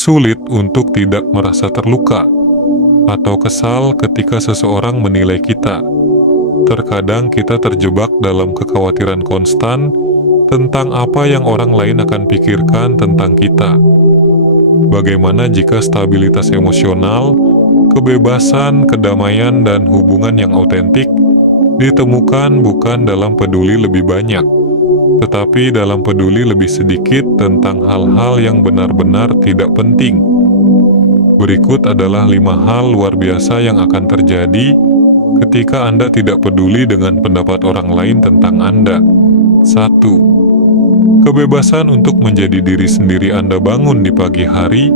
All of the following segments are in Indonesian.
sulit untuk tidak merasa terluka atau kesal ketika seseorang menilai kita. Terkadang kita terjebak dalam kekhawatiran konstan tentang apa yang orang lain akan pikirkan tentang kita. Bagaimana jika stabilitas emosional, kebebasan, kedamaian, dan hubungan yang autentik ditemukan bukan dalam peduli lebih banyak, tetapi dalam peduli lebih sedikit tentang hal-hal yang benar-benar tidak penting? Berikut adalah 5 hal luar biasa yang akan terjadi ketika Anda tidak peduli dengan pendapat orang lain tentang Anda. 1. Kebebasan untuk menjadi diri sendiri. Anda bangun di pagi hari,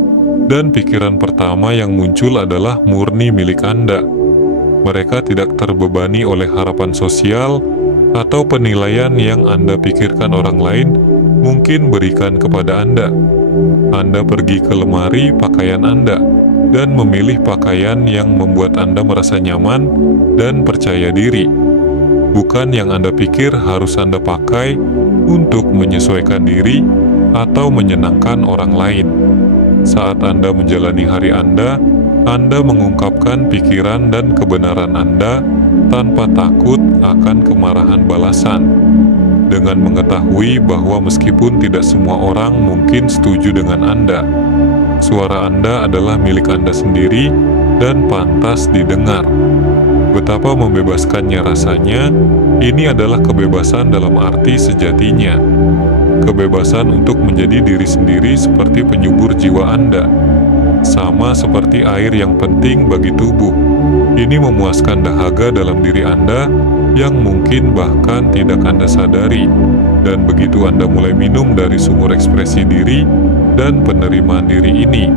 dan pikiran pertama yang muncul adalah murni milik Anda. Mereka tidak terbebani oleh harapan sosial atau penilaian yang Anda pikirkan orang lain mungkin berikan kepada Anda. Anda pergi ke lemari pakaian Anda dan memilih pakaian yang membuat Anda merasa nyaman dan percaya diri, bukan yang Anda pikir harus Anda pakai untuk menyesuaikan diri atau menyenangkan orang lain. Saat Anda menjalani hari Anda mengungkapkan pikiran dan kebenaran Anda tanpa takut akan kemarahan balasan. Dengan mengetahui bahwa meskipun tidak semua orang mungkin setuju dengan Anda, suara Anda adalah milik Anda sendiri dan pantas didengar. Betapa membebaskannya rasanya. Ini adalah kebebasan dalam arti sejatinya. Kebebasan untuk menjadi diri sendiri seperti penyubur jiwa Anda. Sama seperti air yang penting bagi tubuh. Ini memuaskan dahaga dalam diri Anda yang mungkin bahkan tidak Anda sadari. Dan begitu Anda mulai minum dari sumur ekspresi diri dan penerimaan diri ini,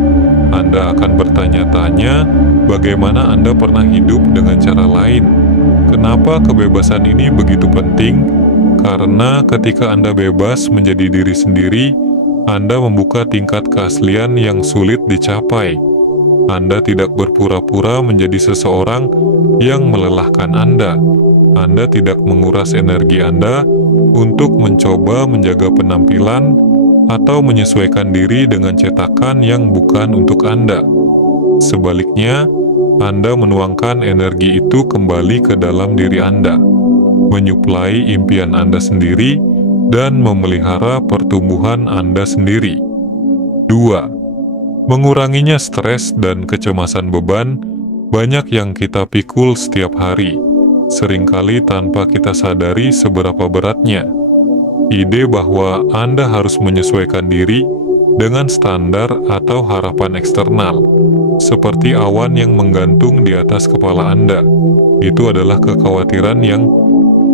Anda akan bertanya-tanya, bagaimana Anda pernah hidup dengan cara lain? Kenapa kebebasan ini begitu penting? Karena ketika Anda bebas menjadi diri sendiri, Anda membuka tingkat keaslian yang sulit dicapai. Anda tidak berpura-pura menjadi seseorang yang melelahkan Anda. Anda tidak menguras energi Anda untuk mencoba menjaga penampilan atau menyesuaikan diri dengan cetakan yang bukan untuk Anda. Sebaliknya, Anda menuangkan energi itu kembali ke dalam diri Anda, menyuplai impian Anda sendiri, dan memelihara pertumbuhan Anda sendiri. 2. Menguranginya stres dan kecemasan. Beban banyak yang kita pikul setiap hari, seringkali tanpa kita sadari seberapa beratnya. Ide bahwa Anda harus menyesuaikan diri dengan standar atau harapan eksternal, seperti awan yang menggantung di atas kepala Anda, itu adalah kekhawatiran yang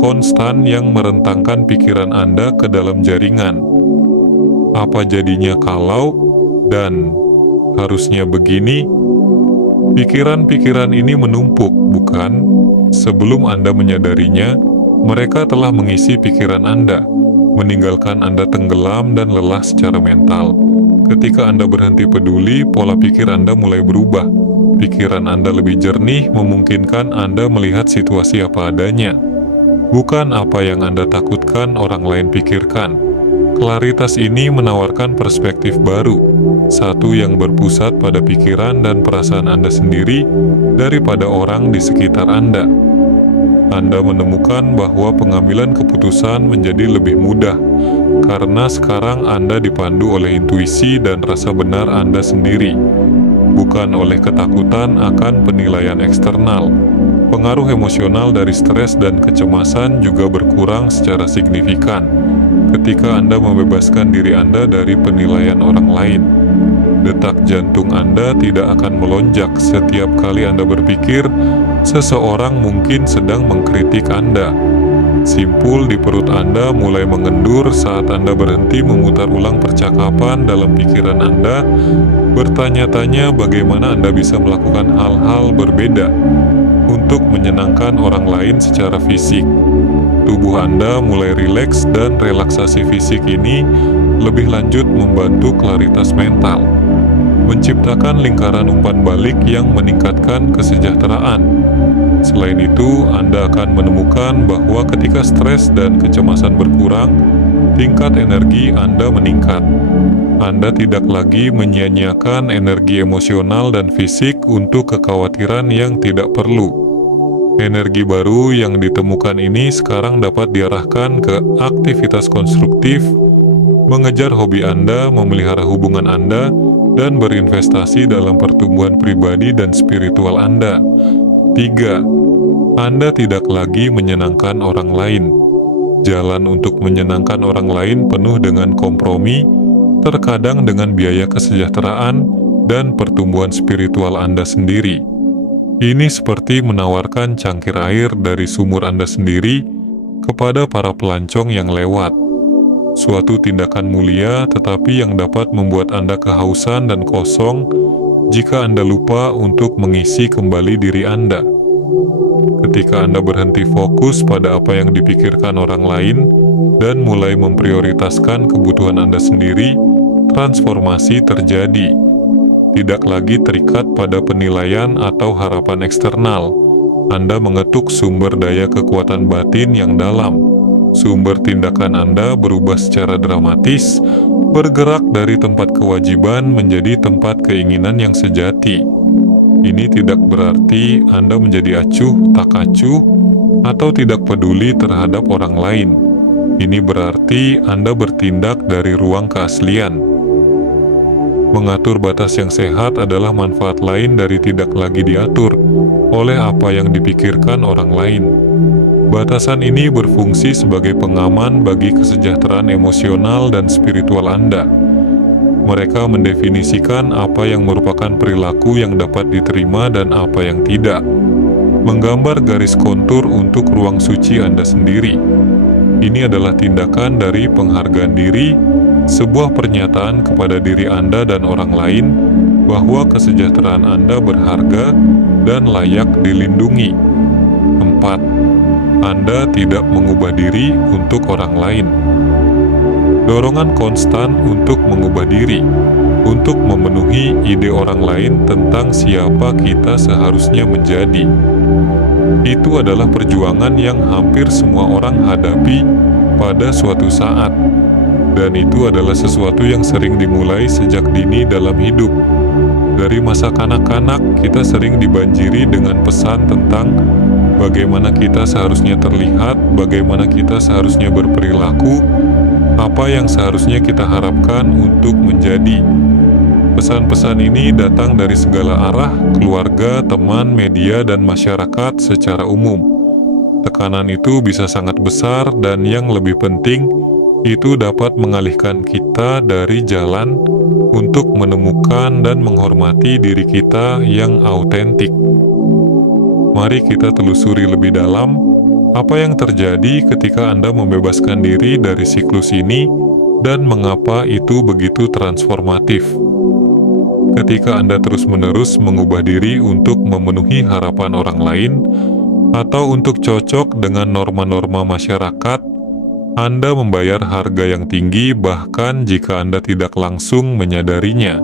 konstan yang merentangkan pikiran Anda ke dalam jaringan. Apa jadinya kalau, dan harusnya begini? Pikiran-pikiran ini menumpuk, bukan? Sebelum Anda menyadarinya, mereka telah mengisi pikiran Anda, meninggalkan Anda tenggelam dan lelah secara mental. Ketika Anda berhenti peduli, pola pikir Anda mulai berubah. Pikiran Anda lebih jernih, memungkinkan Anda melihat situasi apa adanya, bukan apa yang Anda takutkan orang lain pikirkan. Klaritas ini menawarkan perspektif baru, satu yang berpusat pada pikiran dan perasaan Anda sendiri daripada orang di sekitar Anda. Anda menemukan bahwa pengambilan keputusan menjadi lebih mudah, karena sekarang Anda dipandu oleh intuisi dan rasa benar Anda sendiri, bukan oleh ketakutan akan penilaian eksternal. Pengaruh emosional dari stres dan kecemasan juga berkurang secara signifikan ketika Anda membebaskan diri Anda dari penilaian orang lain. Detak jantung Anda tidak akan melonjak setiap kali Anda berpikir seseorang mungkin sedang mengkritik Anda. Simpul di perut Anda mulai mengendur saat Anda berhenti memutar ulang percakapan dalam pikiran Anda, bertanya-tanya bagaimana Anda bisa melakukan hal-hal berbeda untuk menyenangkan orang lain secara fisik. Tubuh Anda mulai rileks, dan relaksasi fisik ini lebih lanjut membantu klaritas mental, menciptakan lingkaran umpan balik yang meningkatkan kesejahteraan. Selain itu, Anda akan menemukan bahwa ketika stres dan kecemasan berkurang, tingkat energi Anda meningkat. Anda tidak lagi menyia-nyiakan energi emosional dan fisik untuk kekhawatiran yang tidak perlu. Energi baru yang ditemukan ini sekarang dapat diarahkan ke aktivitas konstruktif, mengejar hobi Anda, memelihara hubungan Anda, dan berinvestasi dalam pertumbuhan pribadi dan spiritual Anda. 3. Anda tidak lagi menyenangkan orang lain. Jalan untuk menyenangkan orang lain penuh dengan kompromi, terkadang dengan biaya kesejahteraan dan pertumbuhan spiritual Anda sendiri. Ini seperti menawarkan cangkir air dari sumur Anda sendiri kepada para pelancong yang lewat. Suatu tindakan mulia tetapi yang dapat membuat Anda kehausan dan kosong jika Anda lupa untuk mengisi kembali diri Anda. Ketika Anda berhenti fokus pada apa yang dipikirkan orang lain dan mulai memprioritaskan kebutuhan Anda sendiri, transformasi terjadi. Tidak lagi terikat pada penilaian atau harapan eksternal. Anda mengetuk sumber daya kekuatan batin yang dalam. Sumber tindakan Anda berubah secara dramatis, bergerak dari tempat kewajiban menjadi tempat keinginan yang sejati. Ini tidak berarti Anda menjadi acuh tak acuh atau tidak peduli terhadap orang lain. Ini berarti Anda bertindak dari ruang keaslian. Mengatur batas yang sehat adalah manfaat lain dari tidak lagi diatur oleh apa yang dipikirkan orang lain. Batasan ini berfungsi sebagai pengaman bagi kesejahteraan emosional dan spiritual Anda. Mereka mendefinisikan apa yang merupakan perilaku yang dapat diterima dan apa yang tidak. Menggambar garis kontur untuk ruang suci Anda sendiri. Ini adalah tindakan dari penghargaan diri, sebuah pernyataan kepada diri Anda dan orang lain bahwa kesejahteraan Anda berharga dan layak dilindungi. 4. Anda tidak mengubah diri untuk orang lain. Dorongan konstan untuk mengubah diri, untuk memenuhi ide orang lain tentang siapa kita seharusnya menjadi. Itu adalah perjuangan yang hampir semua orang hadapi pada suatu saat. Dan itu adalah sesuatu yang sering dimulai sejak dini dalam hidup. Dari masa kanak-kanak, kita sering dibanjiri dengan pesan tentang bagaimana kita seharusnya terlihat, bagaimana kita seharusnya berperilaku, apa yang seharusnya kita harapkan untuk menjadi. Pesan-pesan ini datang dari segala arah, keluarga, teman, media, dan masyarakat secara umum. Tekanan itu bisa sangat besar dan yang lebih penting, itu dapat mengalihkan kita dari jalan untuk menemukan dan menghormati diri kita yang autentik. Mari kita telusuri lebih dalam apa yang terjadi ketika Anda membebaskan diri dari siklus ini dan mengapa itu begitu transformatif. Ketika Anda terus-menerus mengubah diri untuk memenuhi harapan orang lain atau untuk cocok dengan norma-norma masyarakat, Anda membayar harga yang tinggi bahkan jika Anda tidak langsung menyadarinya.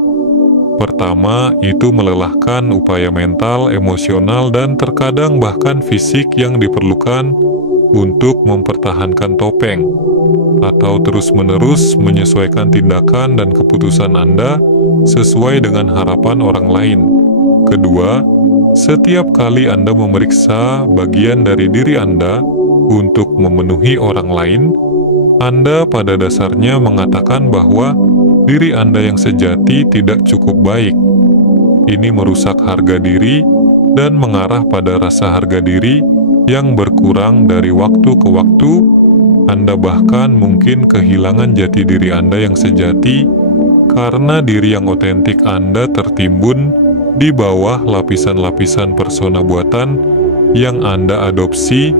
Pertama, itu melelahkan upaya mental, emosional, dan terkadang bahkan fisik yang diperlukan untuk mempertahankan topeng, atau terus-menerus menyesuaikan tindakan dan keputusan Anda sesuai dengan harapan orang lain. Kedua, setiap kali Anda memeriksa bagian dari diri Anda untuk memenuhi orang lain, Anda pada dasarnya mengatakan bahwa diri Anda yang sejati tidak cukup baik. Ini merusak harga diri dan mengarah pada rasa harga diri yang berkurang dari waktu ke waktu. Anda bahkan mungkin kehilangan jati diri Anda yang sejati karena diri yang otentik Anda tertimbun di bawah lapisan-lapisan persona buatan yang Anda adopsi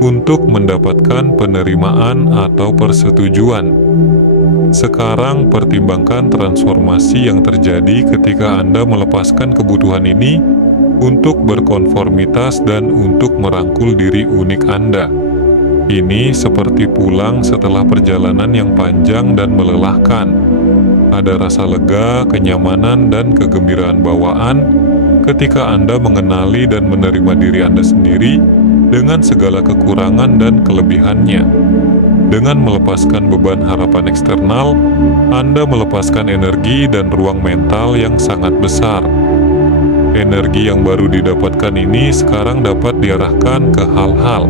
untuk mendapatkan penerimaan atau persetujuan. Sekarang pertimbangkan transformasi yang terjadi ketika Anda melepaskan kebutuhan ini untuk berkonformitas dan untuk merangkul diri unik Anda. Ini seperti pulang setelah perjalanan yang panjang dan melelahkan. Ada rasa lega, kenyamanan, dan kegembiraan bawaan ketika Anda mengenali dan menerima diri Anda sendiri dengan segala kekurangan dan kelebihannya. Dengan melepaskan beban harapan eksternal, Anda melepaskan energi dan ruang mental yang sangat besar. Energi yang baru didapatkan ini sekarang dapat diarahkan ke hal-hal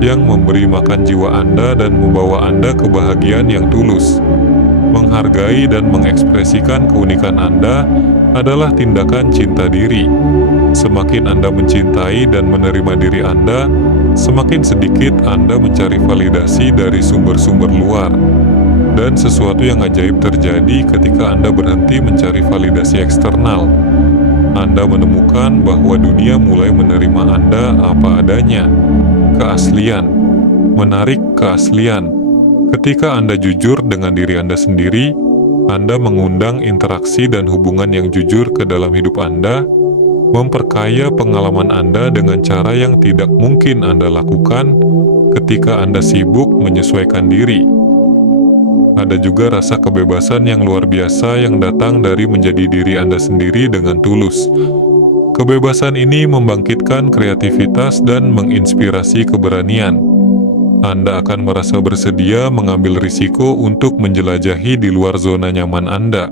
yang memberi makan jiwa Anda dan membawa Anda kebahagiaan yang tulus. Menghargai dan mengekspresikan keunikan Anda adalah tindakan cinta diri. Semakin Anda mencintai dan menerima diri Anda, semakin sedikit Anda mencari validasi dari sumber-sumber luar. Dan sesuatu yang ajaib terjadi ketika Anda berhenti mencari validasi eksternal. Anda menemukan bahwa dunia mulai menerima Anda apa adanya. Keaslian. Menarik keaslian. Ketika Anda jujur dengan diri Anda sendiri, Anda mengundang interaksi dan hubungan yang jujur ke dalam hidup Anda, memperkaya pengalaman Anda dengan cara yang tidak mungkin Anda lakukan ketika Anda sibuk menyesuaikan diri. Ada juga rasa kebebasan yang luar biasa yang datang dari menjadi diri Anda sendiri dengan tulus. Kebebasan ini membangkitkan kreativitas dan menginspirasi keberanian. Anda akan merasa bersedia mengambil risiko untuk menjelajahi di luar zona nyaman Anda.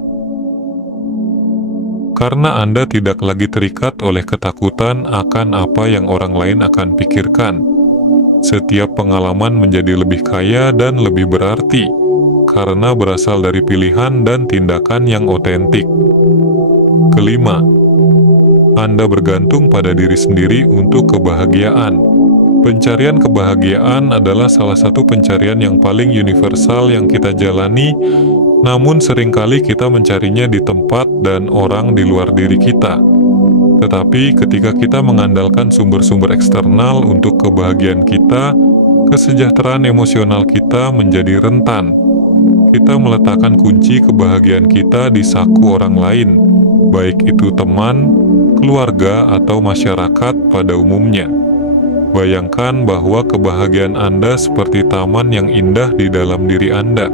Karena Anda tidak lagi terikat oleh ketakutan akan apa yang orang lain akan pikirkan. Setiap pengalaman menjadi lebih kaya dan lebih berarti, karena berasal dari pilihan dan tindakan yang otentik. Kelima, Anda bergantung pada diri sendiri untuk kebahagiaan. Pencarian kebahagiaan adalah salah satu pencarian yang paling universal yang kita jalani, namun seringkali kita mencarinya di tempat dan orang di luar diri kita. Tetapi ketika kita mengandalkan sumber-sumber eksternal untuk kebahagiaan kita, kesejahteraan emosional kita menjadi rentan. Kita meletakkan kunci kebahagiaan kita di saku orang lain, baik itu teman, keluarga, atau masyarakat pada umumnya. Bayangkan bahwa kebahagiaan Anda seperti taman yang indah di dalam diri Anda.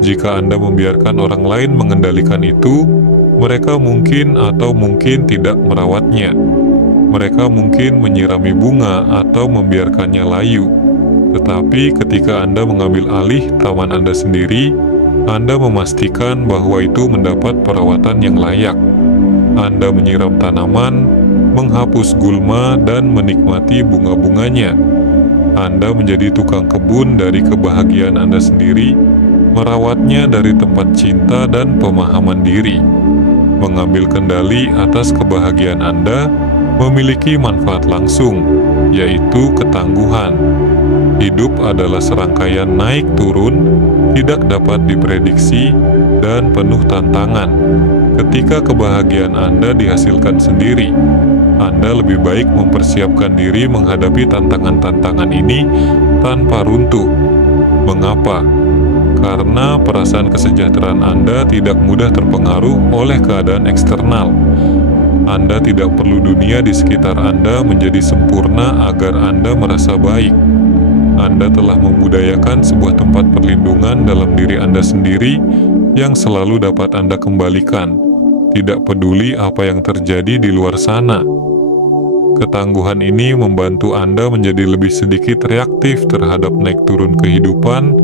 Jika Anda membiarkan orang lain mengendalikan itu, mereka mungkin atau mungkin tidak merawatnya. Mereka mungkin menyirami bunga atau membiarkannya layu. Tetapi ketika Anda mengambil alih taman Anda sendiri, Anda memastikan bahwa itu mendapat perawatan yang layak. Anda menyiram tanaman, menghapus gulma, dan menikmati bunga-bunganya. Anda menjadi tukang kebun dari kebahagiaan Anda sendiri, merawatnya dari tempat cinta dan pemahaman diri. Mengambil kendali atas kebahagiaan Anda memiliki manfaat langsung, yaitu ketangguhan. Hidup adalah serangkaian naik turun, tidak dapat diprediksi, dan penuh tantangan. Ketika kebahagiaan Anda dihasilkan sendiri, Anda lebih baik mempersiapkan diri menghadapi tantangan-tantangan ini tanpa runtuh. Mengapa? Karena perasaan kesejahteraan Anda tidak mudah terpengaruh oleh keadaan eksternal. Anda tidak perlu dunia di sekitar Anda menjadi sempurna agar Anda merasa baik. Anda telah membudayakan sebuah tempat perlindungan dalam diri Anda sendiri yang selalu dapat Anda kembalikan, tidak peduli apa yang terjadi di luar sana. Ketangguhan ini membantu Anda menjadi lebih sedikit reaktif terhadap naik turun kehidupan,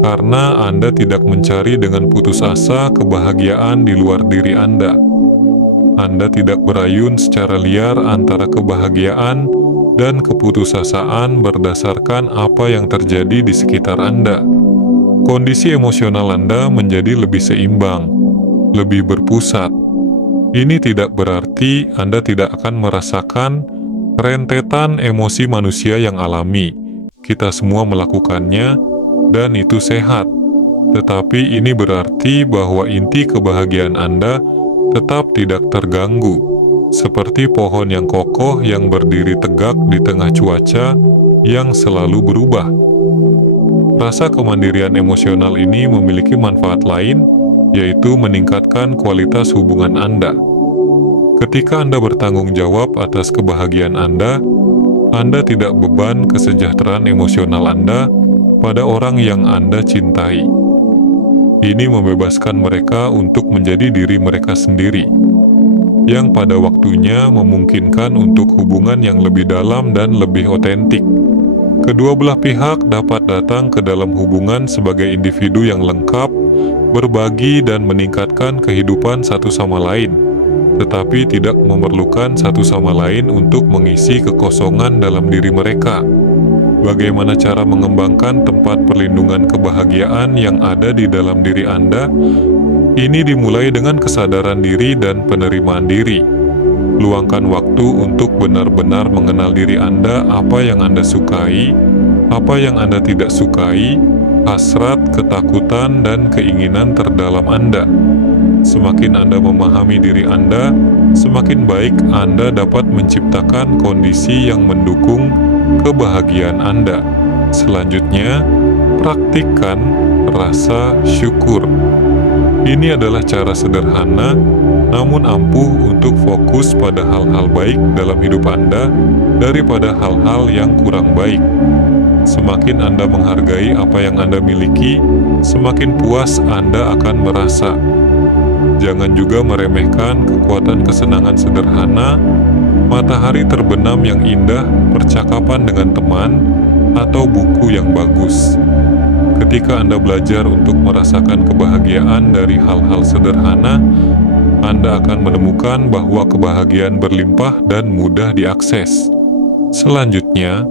karena Anda tidak mencari dengan putus asa kebahagiaan di luar diri Anda. Anda tidak berayun secara liar antara kebahagiaan dan keputusasaan berdasarkan apa yang terjadi di sekitar Anda. Kondisi emosional Anda menjadi lebih seimbang, lebih berpusat. Ini tidak berarti Anda tidak akan merasakan rentetan emosi manusia yang alami. Kita semua melakukannya, dan itu sehat. Tetapi ini berarti bahwa inti kebahagiaan Anda tetap tidak terganggu, seperti pohon yang kokoh yang berdiri tegak di tengah cuaca yang selalu berubah. Rasa kemandirian emosional ini memiliki manfaat lain, yaitu meningkatkan kualitas hubungan Anda. Ketika Anda bertanggung jawab atas kebahagiaan Anda tidak beban kesejahteraan emosional Anda pada orang yang Anda cintai. Ini membebaskan mereka untuk menjadi diri mereka sendiri, yang pada waktunya memungkinkan untuk hubungan yang lebih dalam dan lebih otentik. Kedua belah pihak dapat datang ke dalam hubungan sebagai individu yang lengkap, berbagi dan meningkatkan kehidupan satu sama lain, tetapi tidak memerlukan satu sama lain untuk mengisi kekosongan dalam diri mereka. Bagaimana cara mengembangkan tempat perlindungan kebahagiaan yang ada di dalam diri Anda? Ini dimulai dengan kesadaran diri dan penerimaan diri. Luangkan waktu untuk benar-benar mengenal diri Anda, apa yang Anda sukai, apa yang Anda tidak sukai, hasrat, ketakutan, dan keinginan terdalam Anda. Semakin Anda memahami diri Anda, semakin baik Anda dapat menciptakan kondisi yang mendukung kebahagiaan Anda. Selanjutnya, praktikkan rasa syukur. Ini adalah cara sederhana, namun ampuh untuk fokus pada hal-hal baik dalam hidup Anda daripada hal-hal yang kurang baik. Semakin Anda menghargai apa yang Anda miliki, semakin puas Anda akan merasa. Jangan juga meremehkan kekuatan kesenangan sederhana, matahari terbenam yang indah, percakapan dengan teman, atau buku yang bagus. Ketika Anda belajar untuk merasakan kebahagiaan dari hal-hal sederhana, Anda akan menemukan bahwa kebahagiaan berlimpah dan mudah diakses. Selanjutnya,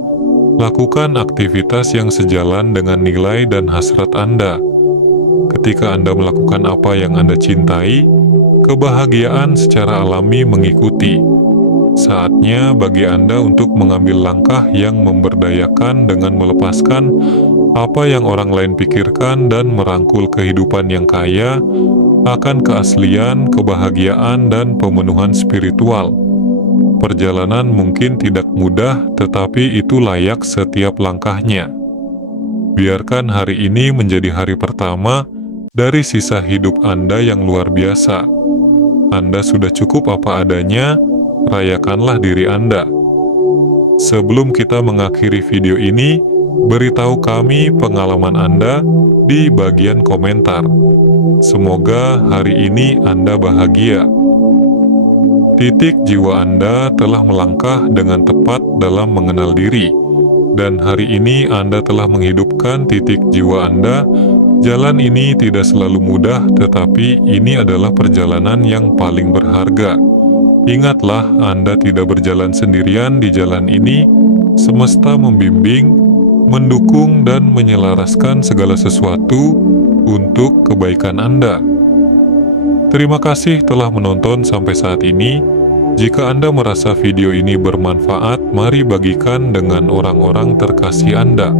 lakukan aktivitas yang sejalan dengan nilai dan hasrat Anda. Ketika Anda melakukan apa yang Anda cintai, kebahagiaan secara alami mengikuti. Saatnya bagi Anda untuk mengambil langkah yang memberdayakan dengan melepaskan apa yang orang lain pikirkan dan merangkul kehidupan yang kaya akan keaslian, kebahagiaan, dan pemenuhan spiritual. Perjalanan mungkin tidak mudah, tetapi itu layak setiap langkahnya. Biarkan hari ini menjadi hari pertama dari sisa hidup Anda yang luar biasa. Anda sudah cukup apa adanya, rayakanlah diri Anda. Sebelum kita mengakhiri video ini, beritahu kami pengalaman Anda di bagian komentar. Semoga hari ini Anda bahagia. Titik jiwa Anda telah melangkah dengan tepat dalam mengenal diri, dan hari ini Anda telah menghidupkan titik jiwa Anda. Jalan ini tidak selalu mudah, tetapi ini adalah perjalanan yang paling berharga. Ingatlah, Anda tidak berjalan sendirian di jalan ini. Semesta membimbing, mendukung, dan menyelaraskan segala sesuatu untuk kebaikan Anda. Terima kasih telah menonton sampai saat ini. Jika Anda merasa video ini bermanfaat, mari bagikan dengan orang-orang terkasih Anda.